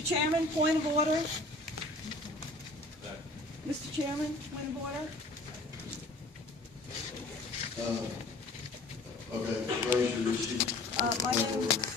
Mr. Chairman, point of order. Mr. Chairman, point of order. Okay, raise your receipt.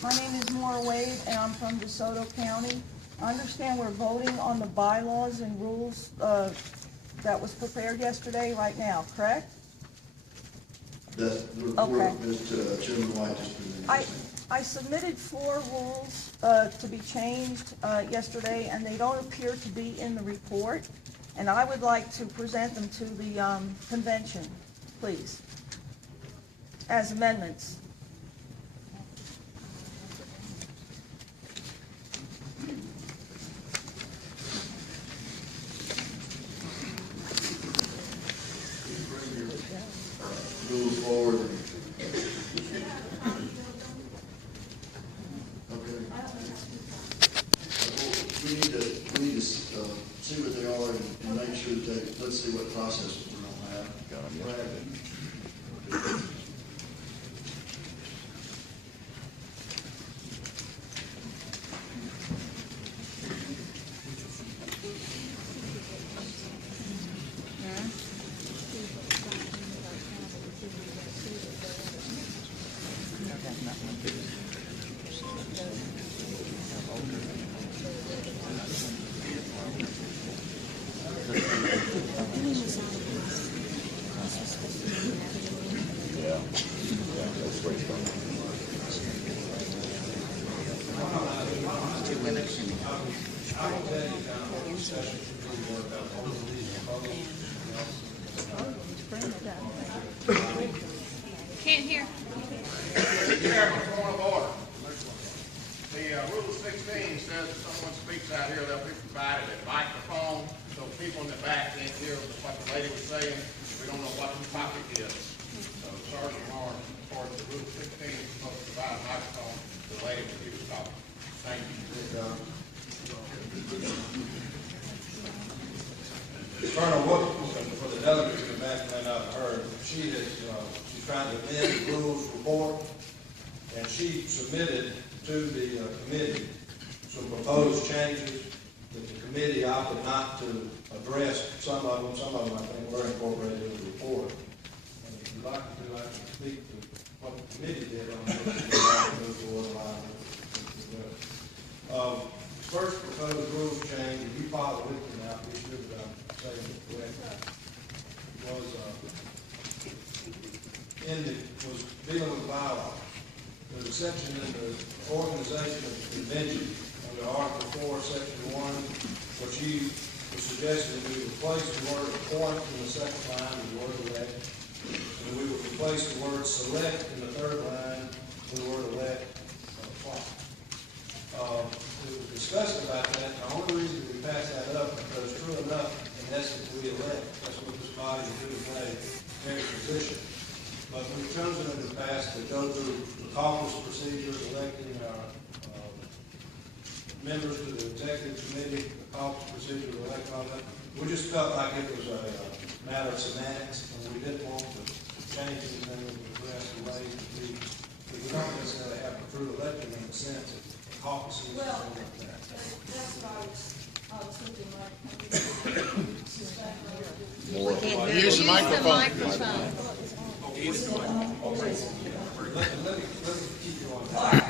My name is Maura Wade, and I'm from DeSoto County. I understand we're voting on the bylaws and rules that was prepared yesterday right now, correct? That's the report Okay. that Chairman White just presented. I submitted 4 rules to be changed yesterday, and they don't appear to be in the report. And I would like to present them to the convention, please, as amendments. Rules forward. Okay. We need to see what they are and make sure that let's see what process we're gonna have. Can't hear. Chairman, point of order. The Rule 16 says if someone speaks out here, they'll be provided a microphone so people in the back can't hear what the lady was saying. We don't know what the topic is. So Sergeant Moore, according to Rule 16, is supposed to provide a microphone to the lady when he was talking. Thank you. Colonel Wilkinson, for the delegates in the back may not have heard, she's trying to amend the rules report, and she submitted to the committee some proposed changes that the committee opted not to address. Some of them I think were incorporated in the report. And if you'd like to, I can speak to what the committee did on this. First proposed rules change, and you follow with me now, be sure that I'm saying it correctly, was dealing with bylaws. There's a section in the organization of the convention under Article 4, Section 1, where she was suggesting that we replace the word appoint in the second line with the word elect, and we would replace the word select in the third line with the word elect or appoint. It was discussed about that. The only reason we passed that up is because true enough, in essence, we elect. That's what this body is doing today, every position. But we've chosen in the past to go through the caucus procedures, electing our members to the executive committee, the caucus procedure, electing all that. We just felt like it was a matter of semantics, and we didn't want to change anything with the rest of the ways that we don't necessarily have a true election in the sense of caucuses and Well, things like that. that's what I was thinking, like. Use the microphone. Let me keep going. I'm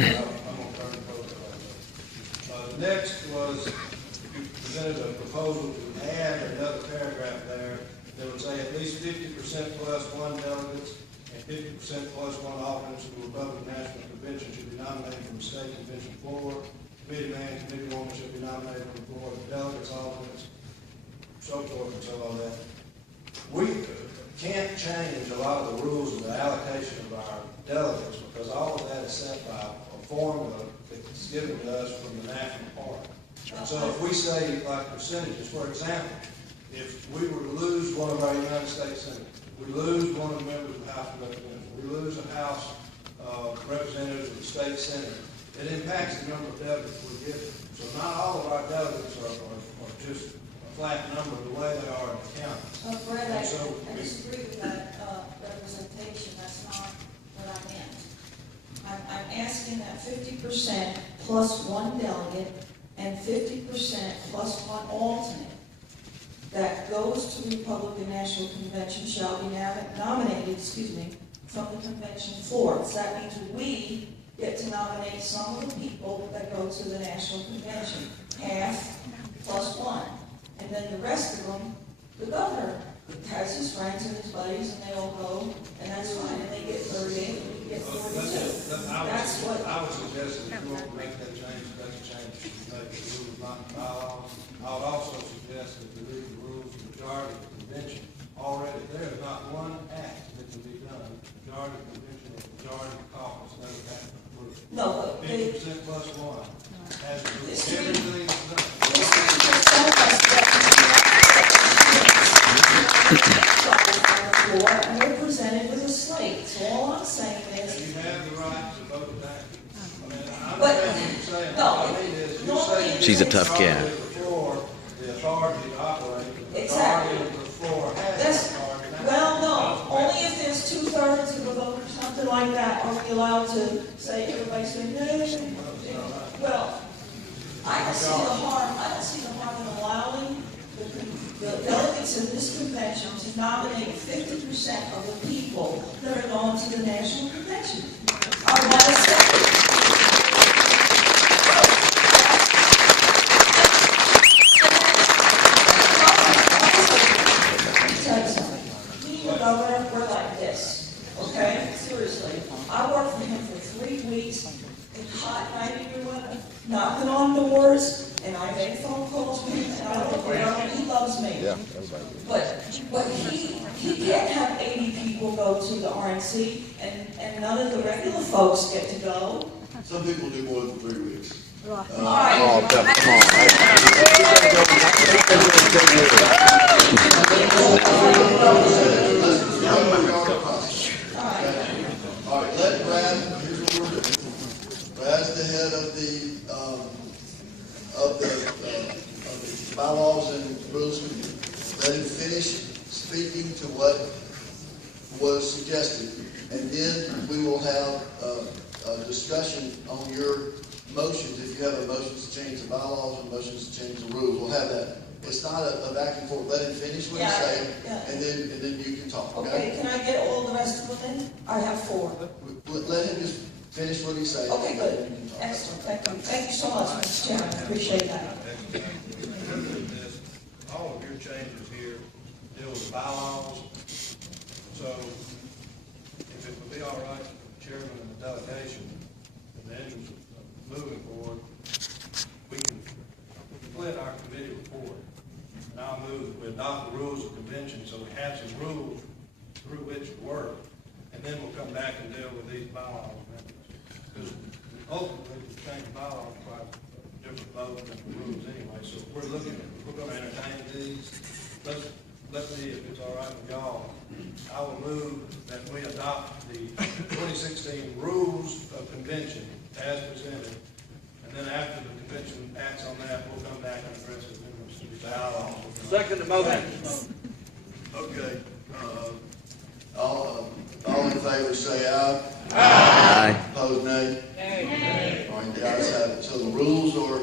going to turn it over. Next was, you presented a proposal to add another paragraph there that would say at least 50% plus one delegates and 50% plus one alternates to the Republican National Convention should be nominated from the state convention floor. Committee man, committee woman should be nominated from the floor. The delegates, alternates, so forth and so on that. We can't change a lot of the rules of the allocation of our delegates because all of that is set by a formula that's given to us from the national party. And so if we say like percentages, for example, if we were to lose one of our United States senators, we lose one of the members of the House of Representatives, we lose a House representative of the state senate, it impacts the number of delegates we get. So not all of our delegates are just a flat number the way they are in the county. Fred, I disagree with that representation. That's not what I meant. I'm asking that 50% plus one delegate, and and 50% plus one alternate that goes to the Republican National Convention shall be nominated, from the convention floor. So that means we get to nominate some of the people that go to the National Convention, half plus one. And then the rest of them, the governor has his friends and his buddies, and they all go, and that's fine, and they get 38, and we get 42. That's what. I would suggest that if you want to make that change, that's a change that you make the rules, not the bylaws. I would also suggest that the rules, the majority of the convention, already, there is not one act that can be done, majority of the convention or majority of the caucus, never have to approve. No, but 50% plus one has to do This everything that's done. this is just so much that and we're presented with a slate. So all I'm saying is, You have the right to vote back. I mean, I But- understand what you're saying. no, What I mean is, you're normally saying She's a tough cat. the floor, the authority to operate, the Exactly. authority of the floor has That's, the authority. well, no, only if there's 2/3 of the vote or something like that, are we allowed to say, everybody say, no. Well, I don't see the harm in allowing the delegates in this convention to nominate 50% of the people that are going to the national convention. I want to say. Tell you something. Me and the governor, we're like this, okay? Seriously. I worked for him for 3 weeks in hot 90-degree weather, knocking on doors, and I made phone calls with him, and I don't know, he loves me. Yeah, everybody. But he can't have 80 people go to the RNC, and none of the regular folks get to go. Some people do more than 3 weeks. All right. Oh, come on. All right, let Brad, here's what we're doing. Brad's the head of the bylaws and rules committee. Let him finish speaking to what was suggested, and then we will have a discussion on your motions. If you have a motion to change the bylaws and motions to change the rules, we'll have that. It's not a back and forth. Let him finish what he's Yeah, saying, yeah. and then you can talk, Okay, can I get all the rest of them in? I have 4. Let him just finish what he's saying. Okay, and good. then you can talk. Excellent, thank you. Thank you so much, Mr. Chairman, I appreciate that. This, all of your changes here deal with bylaws. So if it would be all right, for the chairman and the delegation, in the interest of moving forward, we can split our committee report. And I'll move that we adopt the rules of convention, so we have some rules through which to work. And then we'll come back and deal with these bylaw amendments. Because ultimately, the change of bylaws requires a different vote than the rules anyway. So if we're looking at, we're gonna entertain these. Let me, if it's all right with y'all, I will move that we adopt the 2016 rules of convention as presented. And then after the convention acts on that, we'll come back and address the amendments to the bylaws. Second the motion. Okay, all in favor say aye. Aye. Opposed, nay? Nay. All right, the ayes have it. So the rules are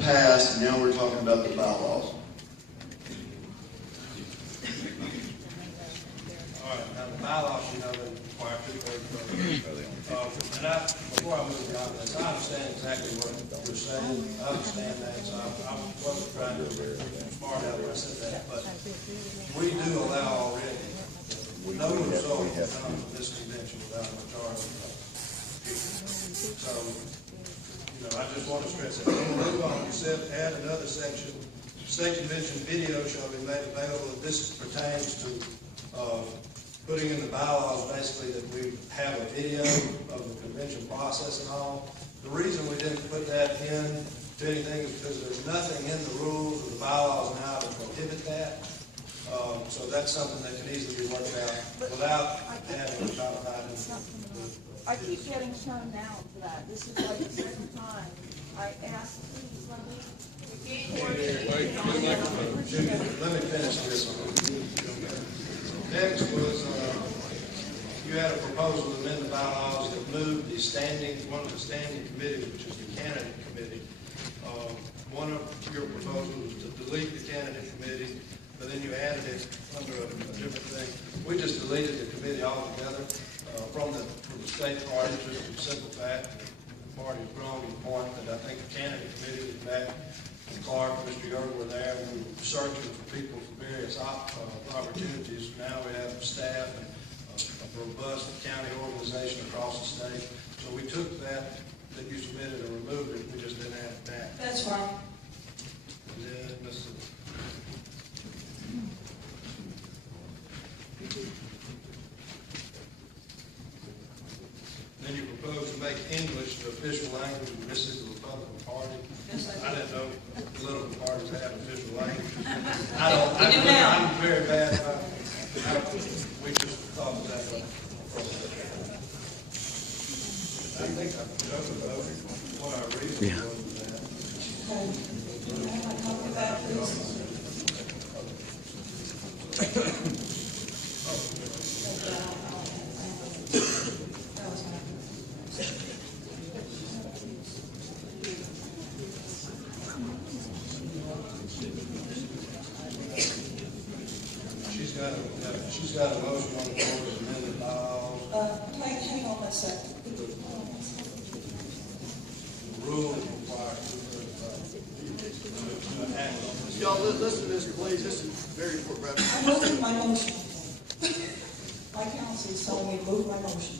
passed, and now we're talking about the bylaws. All right, now the bylaws, you know, they require 2/3 vote. And before I move beyond this, I understand exactly what you're saying. I understand that, so I wasn't trying to be smart out when I said that. But we do allow already, no result will come from this convention without a majority vote. So, you know, I just want to stress that. We'll move on. You said add another section. State convention video shall be made available. This pertains to putting in the bylaws basically that we have a video of the convention process and all. The reason we didn't put that in to anything is because there's nothing in the rules or the bylaws now to prohibit that. So that's something that can easily be worked out without having to talk about it. I keep getting turned down for that. This is like the second time I asked, please let me. Let me finish this one. Next was, you had a proposal to amend the bylaws that moved the standing, one of the standing committees, which is the candidate committee, One of your proposals was to delete the candidate committee, but then you added it under a different thing. We just deleted the committee altogether from the state party, just a simple fact. The party has grown to the point that I think the candidate committee was back. Clark, Mr. Yoder were there. We were searching for people for various opportunities. Now we have staff and a robust county organization across the state. So we took that you submitted and removed it. We just didn't add it back. That's right. And then, let's see. Then you propose to make English the official language of the Mississippi Republican Party. Yes, I I did. didn't know political parties have official language. We do now. I'm very bad about it. We just thought that was appropriate. I think I covered what our reason was for that. Okay. Can I have my copy back, please? That was my. She's got a motion on the floor to amend the bylaws. Hang on a second. The rules require to act on this. Y'all, listen to this, please. This is very important. I'm moving my motion. My counsel is telling me to move my motion.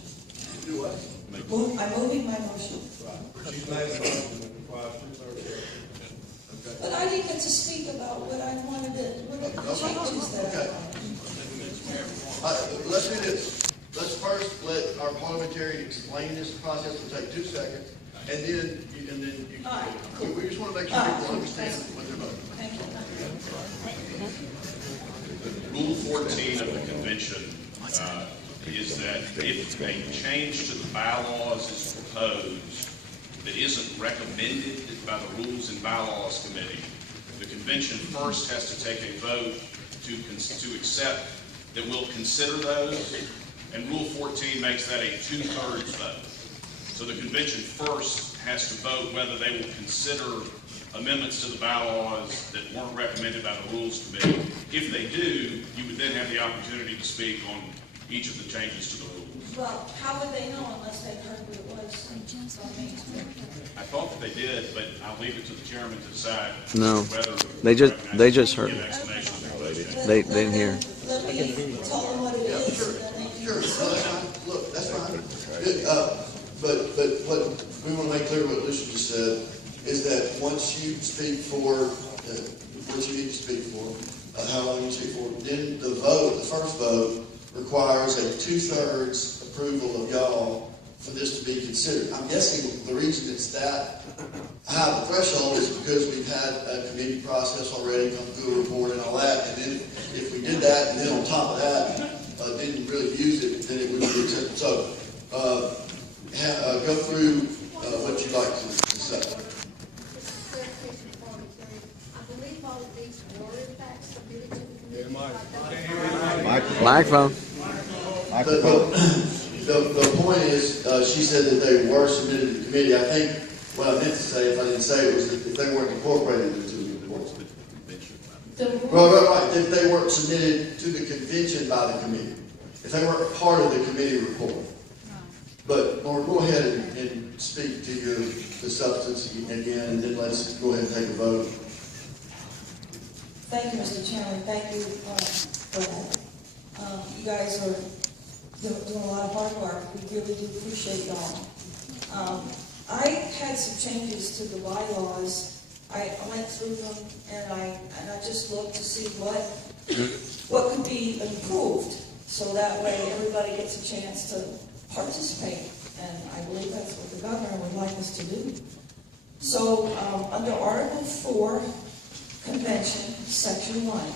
Do what? I'm moving my motion. She's made a motion that requires 2/3. But I didn't get to speak about what I wanted to, what the changes that I Okay. wanted. Let's do this. Let's first let our parliamentarian explain this process. It'll take 2 seconds. And then you. All right. We just want to make sure people understand what they're voting. Thank you. Rule 14 of the convention is that if a change to the bylaws is proposed that isn't recommended by the Rules and Bylaws Committee, the convention first has to take a vote to accept that we'll consider those, and Rule 14 makes that a 2/3 vote. So the convention first has to vote whether they will consider amendments to the bylaws that weren't recommended by the Rules Committee. If they do, you would then have the opportunity to speak on each of the changes to the rules. Well, how would they know unless they heard what it was? I thought that they did, but I'll leave it to the chairman to decide No. whether They just heard give it. explanation of their motion. They didn't hear. Let me tell them what it is. Sure, and then they can sure. decide. No, that's fine. Look, that's fine. But what we want to make clear, what Lucia just said, is that once you speak for what you need to speak for, how long you speak for, then the first vote requires a 2/3 approval of y'all for this to be considered. I'm guessing the reason it's that high of a threshold is because we've had a committee process already, come through a report and all that, and then if we did that, and then on top of that, didn't really use it, then it would be accepted. So, go through what you'd like to say. Clarification for me, Terry. I believe all of these were in fact submitted to the committee. Microphone. The point is, she said that they were submitted to the committee. I think what I meant to say, if I didn't say it, was that if they weren't incorporated into the report. Right. If they weren't submitted to the convention by the committee. If they weren't part of the committee report. But, Lauren, go ahead and speak to the substance again, and then let's go ahead and take a vote. Thank you, Mr. Chairman. Thank you for that. You guys are doing a lot of hard work. We really do appreciate y'all. I had some changes to the bylaws. I went through them and I just looked to see what could be improved, so that way everybody gets a chance to participate. And I believe that's what the governor would like us to do. So under Article 4, Convention, Section 1,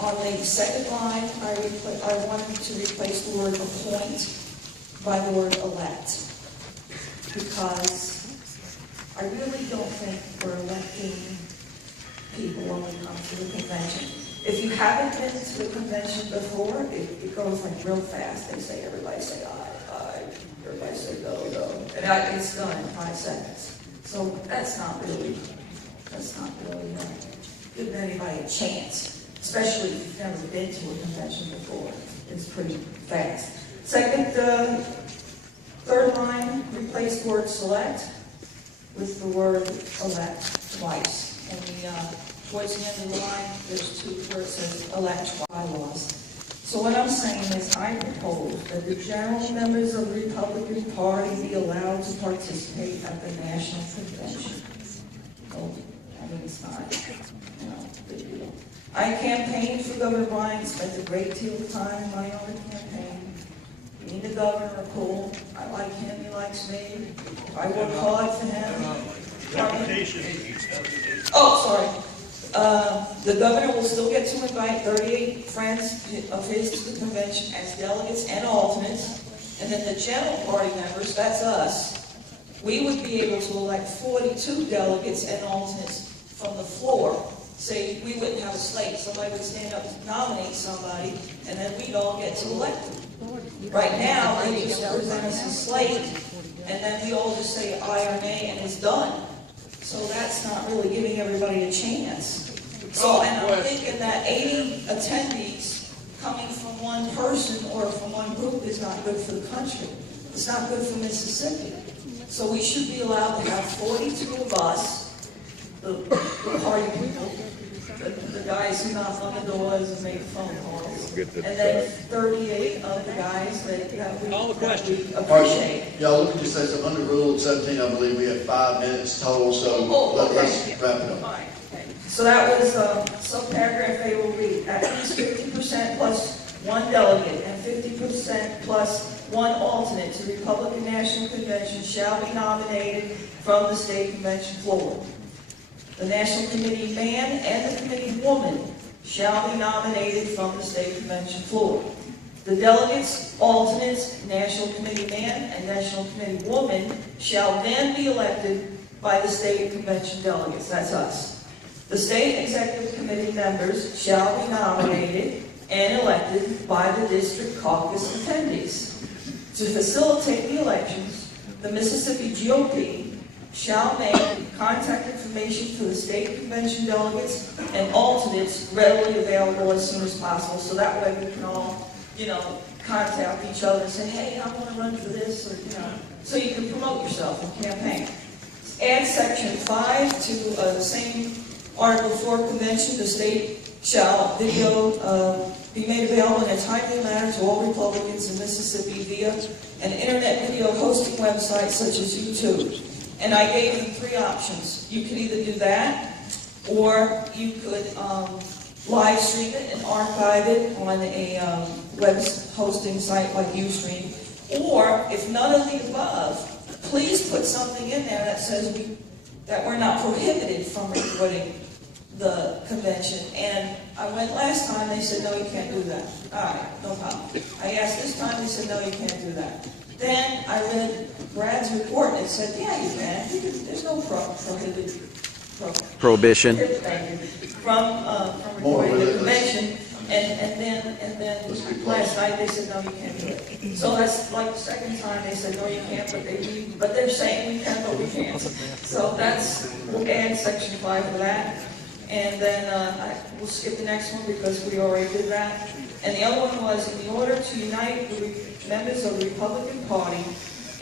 on the second line, I wanted to replace the word appoint by the word elect, because I really don't think we're electing people when we come to the convention. If you haven't been to the convention before, it goes like real fast. They say, everybody say aye, aye, everybody say go, go. And it's done in 5 seconds. So that's not really giving anybody a chance, especially if you've never been to a convention before. It's pretty fast. Second, third line, replace the word select with the word elect twice. And towards the end of the line, there's two where it says elect bylaws. So what I'm saying is I propose that the general members of the Republican Party be allowed to participate at the national convention. Oh, I mean, it's not, big deal. I campaigned for Governor Bryan, spent a great deal of time in my own campaign. Me and the governor are cool. I like him, he likes me. I work hard for him. Oh, sorry. The governor will still get to invite 38 friends of his to the convention as delegates and alternates. And then the general party members, that's us, we would be able to elect 42 delegates and alternates from the floor. Say, we wouldn't have a slate. Somebody would stand up and nominate somebody, and then we'd all get to elect them. Right now, they just present us a slate, and then we all just say aye or nay, and it's done. So that's not really giving everybody a chance. So, and I'm thinking that 80 attendees coming from one person or from one group is not good for the country. It's not good for Mississippi. So we should be allowed to have 42 of us, the party people, the guys who knock on the doors and make phone calls, and then 38 of the guys that we appreciate. Y'all, let me just say something. Under Rule 17, I believe we have 5 minutes total, so let's wrap it up. Fine, okay. So that was subparagraph A will read, at least 50% plus one delegate and 50% plus one alternate to the Republican National Convention shall be nominated from the state convention floor. The National Committee man and the committee woman shall be nominated from the state convention floor. The delegates, alternates, National Committee man and National Committee woman shall then be elected by the state convention delegates. That's us. The state executive committee members shall be nominated and elected by the district caucus attendees. To facilitate the elections, the Mississippi GOP shall make contact information for the state convention delegates and alternates readily available as soon as possible, so that way we can all, contact each other and say, hey, I want to run for this, or, so you can promote yourself and campaign. Add section 5 to the same Article 4 convention. The state shall video be made available in a timely manner to all Republicans in Mississippi via an internet video hosting website such as YouTube. And I gave them 3 options. You could either do that, or you could live stream it and archive it on a web hosting site like Ustream. Or, if none of the above, please put something in there that says that we're not prohibited from recording the convention. And I went last time, they said, no, you can't do that. All right, no problem. I asked this time, they said, no, you can't do that. Then I read Brad's report, and it said, yeah, you can. There's no Prohibition. From recording the convention. And then last night they said, no, you can't do it. So that's like the second time they said, no, you can't, but they're saying we can, but we can't. So we'll add section 5 to that. And then we'll skip the next one because we already did that. And the other one was, in order to unite the members of the Republican Party,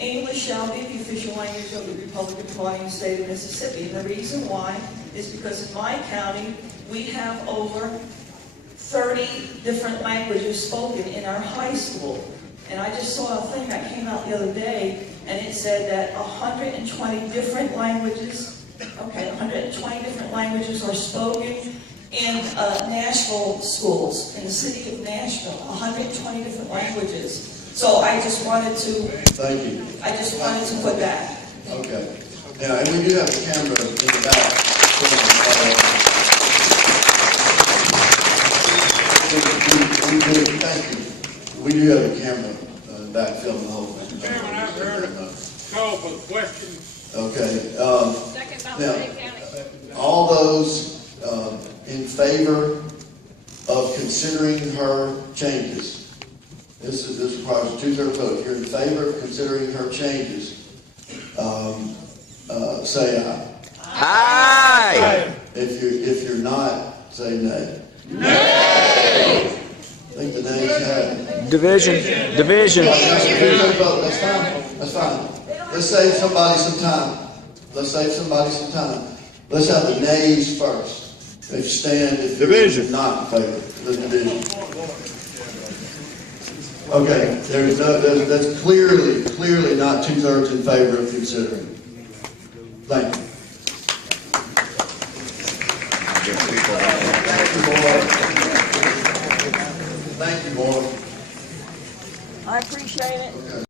English shall be the official language of the Republican Party in the state of Mississippi. And the reason why is because in my county, we have over 30 different languages spoken in our high school. And I just saw a thing that came out the other day, and it said that 120 different languages, 120 different languages are spoken in Nashville schools, in the city of Nashville, 120 different languages. So I just wanted to... Thank you. I just wanted to put that. Okay. Now, and we do have a camera in the back. Thank you. We do have a camera back filming the whole thing. Chairman, I've heard a call for the question. Okay. Second by Now, Lake County. all those in favor of considering her changes, this requires a 2/3 vote. If you're in favor of considering her changes, say aye. Aye. If you're not, say nay. Nay! I think the nays have it. Division. That's fine, that's fine. Let's save somebody some time. Let's have the nays first. If you're not in favor, the division. Okay, that's clearly not 2/3 in favor of considering. Thank you. Thank you, Board. I appreciate it. Okay.